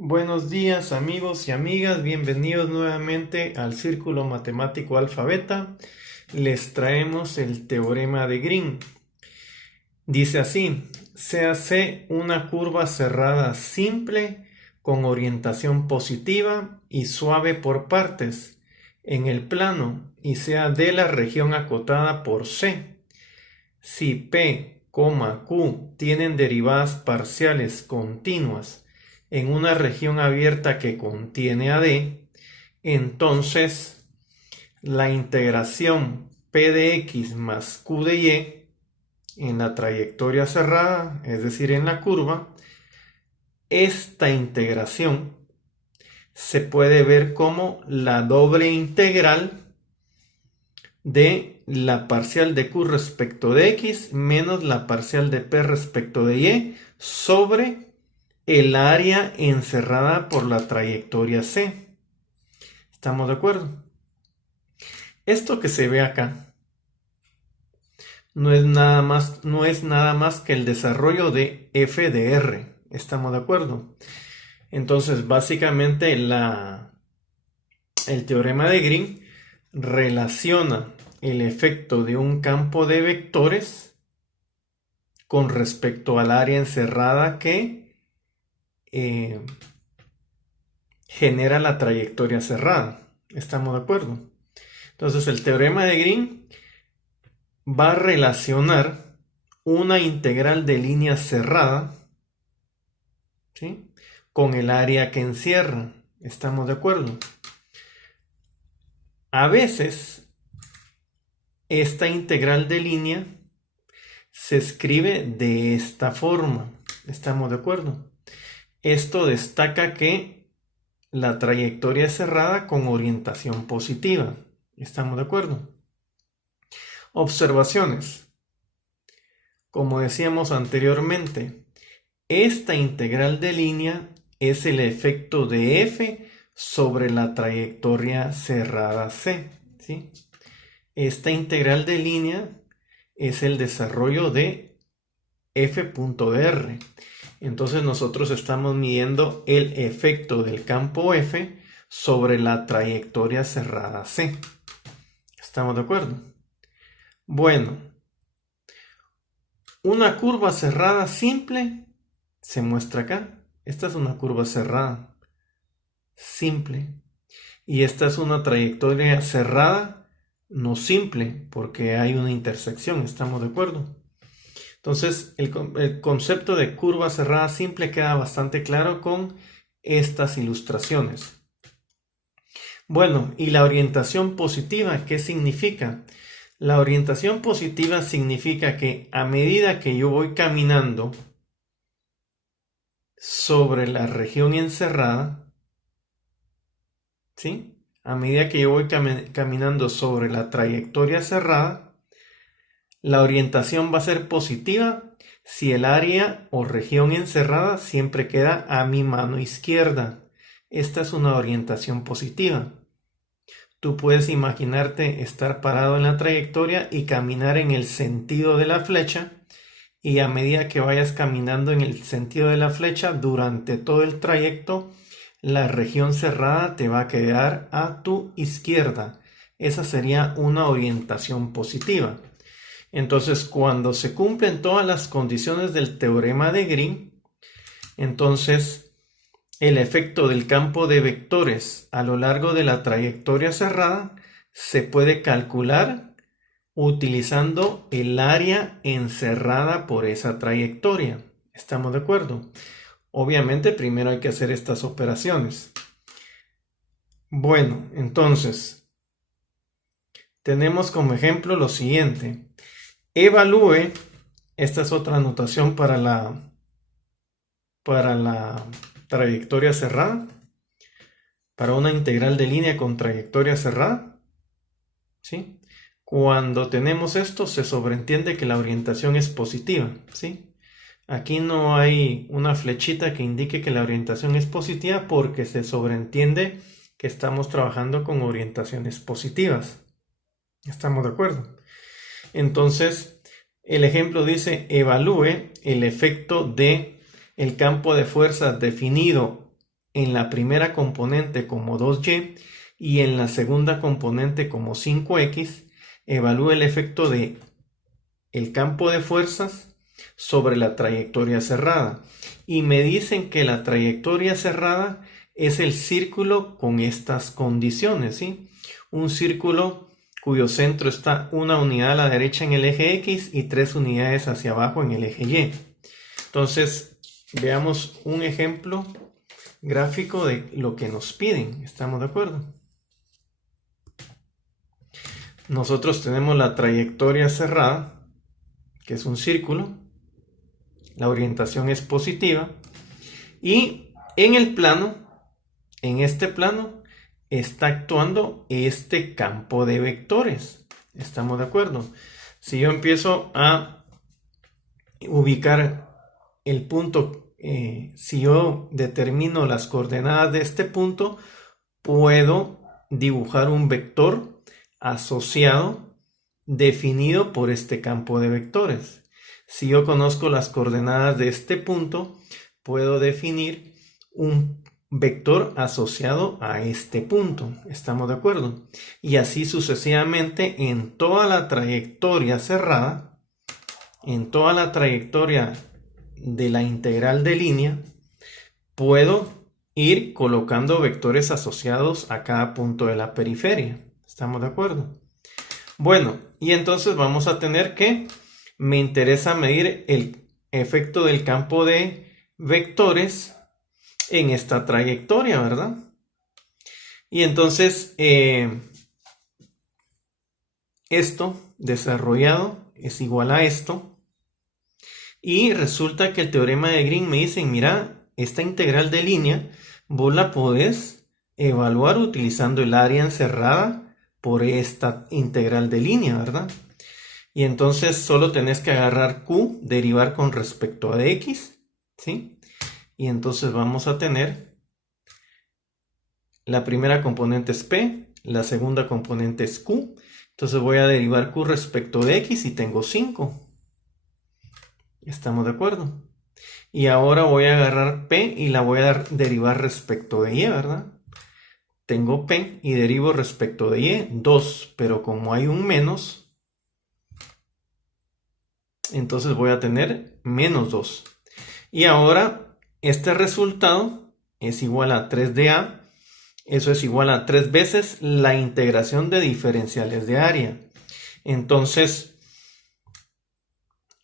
Buenos días amigos y amigas, bienvenidos nuevamente al Círculo Matemático Alfa Beta. Les traemos el teorema de Green. Dice así: se hace una curva cerrada simple con orientación positiva y suave por partes en el plano y sea de la región acotada por C. Si P, Q tienen derivadas parciales continuas en una región abierta que contiene a D, entonces la integración P de X más Q de Y en la trayectoria cerrada, es decir, en la curva, esta integración se puede ver como la doble integral de la parcial de Q respecto de X menos la parcial de P respecto de Y sobre el área encerrada por la trayectoria C. ¿Estamos de acuerdo? Esto que se ve acá no es nada más que el desarrollo de f de r. ¿Estamos de acuerdo? Entonces, básicamente el teorema de Green relaciona el efecto de un campo de vectores con respecto al área encerrada que genera la trayectoria cerrada. ¿Estamos de acuerdo? Entonces, el teorema de Green va a relacionar una integral de línea cerrada, ¿sí?, con el área que encierra. ¿Estamos de acuerdo? A veces, esta integral de línea se escribe de esta forma. ¿Estamos de acuerdo? Esto destaca que la trayectoria es cerrada con orientación positiva. ¿Estamos de acuerdo? Observaciones. Como decíamos anteriormente, esta integral de línea es el efecto de f sobre la trayectoria cerrada C, ¿sí? Esta integral de línea es el desarrollo de f.dr. Entonces nosotros estamos midiendo el efecto del campo F sobre la trayectoria cerrada C. ¿Estamos de acuerdo? Bueno, una curva cerrada simple se muestra acá. Esta es una curva cerrada simple. Y esta es una trayectoria cerrada no simple, porque hay una intersección. ¿Estamos de acuerdo? Entonces, el concepto de curva cerrada simple queda bastante claro con estas ilustraciones. Bueno, ¿y la orientación positiva qué significa? La orientación positiva significa que a medida que yo voy caminando sobre la región encerrada, ¿sí?, a medida que yo voy caminando sobre la trayectoria cerrada, la orientación va a ser positiva si el área o región encerrada siempre queda a mi mano izquierda. Esta es una orientación positiva. Tú puedes imaginarte estar parado en la trayectoria y caminar en el sentido de la flecha, y a medida que vayas caminando en el sentido de la flecha durante todo el trayecto, la región cerrada te va a quedar a tu izquierda. Esa sería una orientación positiva. Entonces, cuando se cumplen todas las condiciones del teorema de Green, entonces el efecto del campo de vectores a lo largo de la trayectoria cerrada se puede calcular utilizando el área encerrada por esa trayectoria. ¿Estamos de acuerdo? Obviamente, primero hay que hacer estas operaciones. Bueno, entonces, tenemos como ejemplo lo siguiente. Evalúe, esta es otra anotación para la trayectoria cerrada, para una integral de línea con trayectoria cerrada, ¿sí? Cuando tenemos esto, se sobreentiende que la orientación es positiva, ¿sí? Aquí no hay una flechita que indique que la orientación es positiva porque se sobreentiende que estamos trabajando con orientaciones positivas. ¿Estamos de acuerdo? Entonces, el ejemplo dice: evalúe el efecto de el campo de fuerza definido en la primera componente como 2y y en la segunda componente como 5x, evalúe el efecto de el campo de fuerzas sobre la trayectoria cerrada. Y me dicen que la trayectoria cerrada es el círculo con estas condiciones, ¿sí? Un círculo cuyo centro está una unidad a la derecha en el eje X y 3 unidades hacia abajo en el eje Y. Entonces, veamos un ejemplo gráfico de lo que nos piden. ¿Estamos de acuerdo? Nosotros tenemos la trayectoria cerrada, que es un círculo. La orientación es positiva. Y en el plano, en este plano, está actuando este campo de vectores. ¿Estamos de acuerdo? Si yo empiezo a ubicar el punto, si yo determino las coordenadas de este punto, puedo dibujar un vector asociado definido por este campo de vectores. Si yo conozco las coordenadas de este punto, puedo definir un vector asociado a este punto. ¿Estamos de acuerdo? Y así sucesivamente en toda la trayectoria cerrada, en toda la trayectoria de la integral de línea, puedo ir colocando vectores asociados a cada punto de la periferia. ¿Estamos de acuerdo? Bueno, y entonces vamos a tener que me interesa medir el efecto del campo de vectores en esta trayectoria, ¿verdad? Y entonces esto desarrollado es igual a esto. Y resulta que el teorema de Green me dice, mira, esta integral de línea vos la podés evaluar utilizando el área encerrada por esta integral de línea, ¿verdad? Y entonces solo tenés que agarrar Q, derivar con respecto a dx, ¿sí? Y entonces vamos a tener la primera componente es P, la segunda componente es Q. Entonces voy a derivar Q respecto de x y tengo 5. ¿Estamos de acuerdo? Y ahora voy a agarrar P y la voy a derivar respecto de Y, ¿verdad? Tengo P y derivo respecto de Y 2, pero como hay un menos, entonces voy a tener menos 2. Y ahora este resultado es igual a 3 de A. Eso es igual a 3 veces la integración de diferenciales de área. Entonces,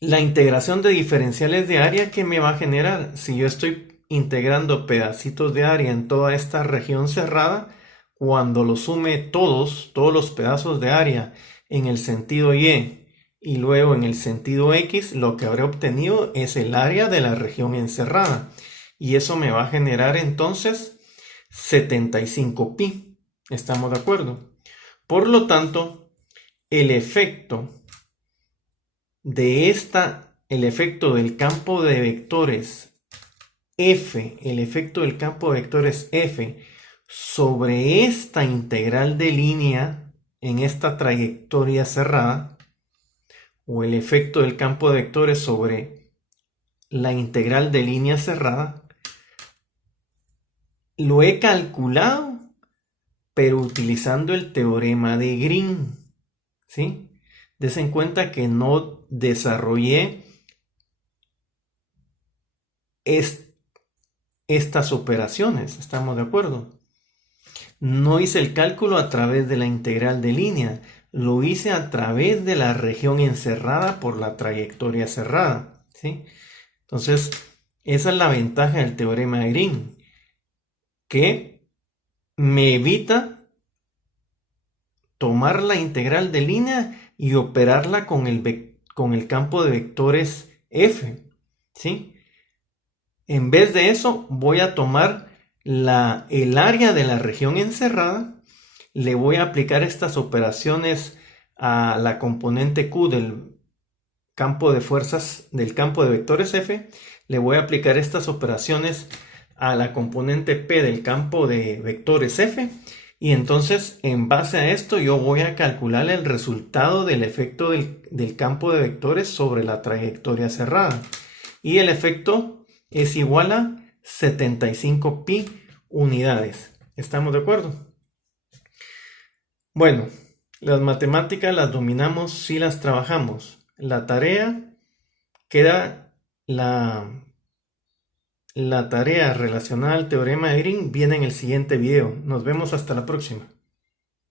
la integración de diferenciales de área, ¿qué me va a generar? Si yo estoy integrando pedacitos de área en toda esta región cerrada, cuando lo sume todos los pedazos de área en el sentido Y y luego en el sentido X, lo que habré obtenido es el área de la región encerrada. Y eso me va a generar entonces 75pi. ¿Estamos de acuerdo? Por lo tanto, el efecto del campo de vectores F, el efecto del campo de vectores F sobre esta integral de línea en esta trayectoria cerrada, o el efecto del campo de vectores sobre la integral de línea cerrada, lo he calculado, pero utilizando el teorema de Green, ¿sí? Desen en cuenta que no desarrollé estas operaciones, ¿estamos de acuerdo? No hice el cálculo a través de la integral de línea, lo hice a través de la región encerrada por la trayectoria cerrada, ¿sí? Entonces, esa es la ventaja del teorema de Green, que me evita tomar la integral de línea y operarla con el campo de vectores F, ¿sí? En vez de eso, voy a tomar el área de la región encerrada, le voy a aplicar estas operaciones a la componente Q del campo de fuerzas del campo de vectores F, le voy a aplicar estas operaciones a la componente P del campo de vectores F, y entonces en base a esto yo voy a calcular el resultado del efecto del campo de vectores sobre la trayectoria cerrada, y el efecto es igual a 75pi unidades. ¿Estamos de acuerdo? Bueno, las matemáticas las dominamos si las trabajamos. La tarea queda, la tarea relacionada al teorema de Green viene en el siguiente video. Nos vemos hasta la próxima.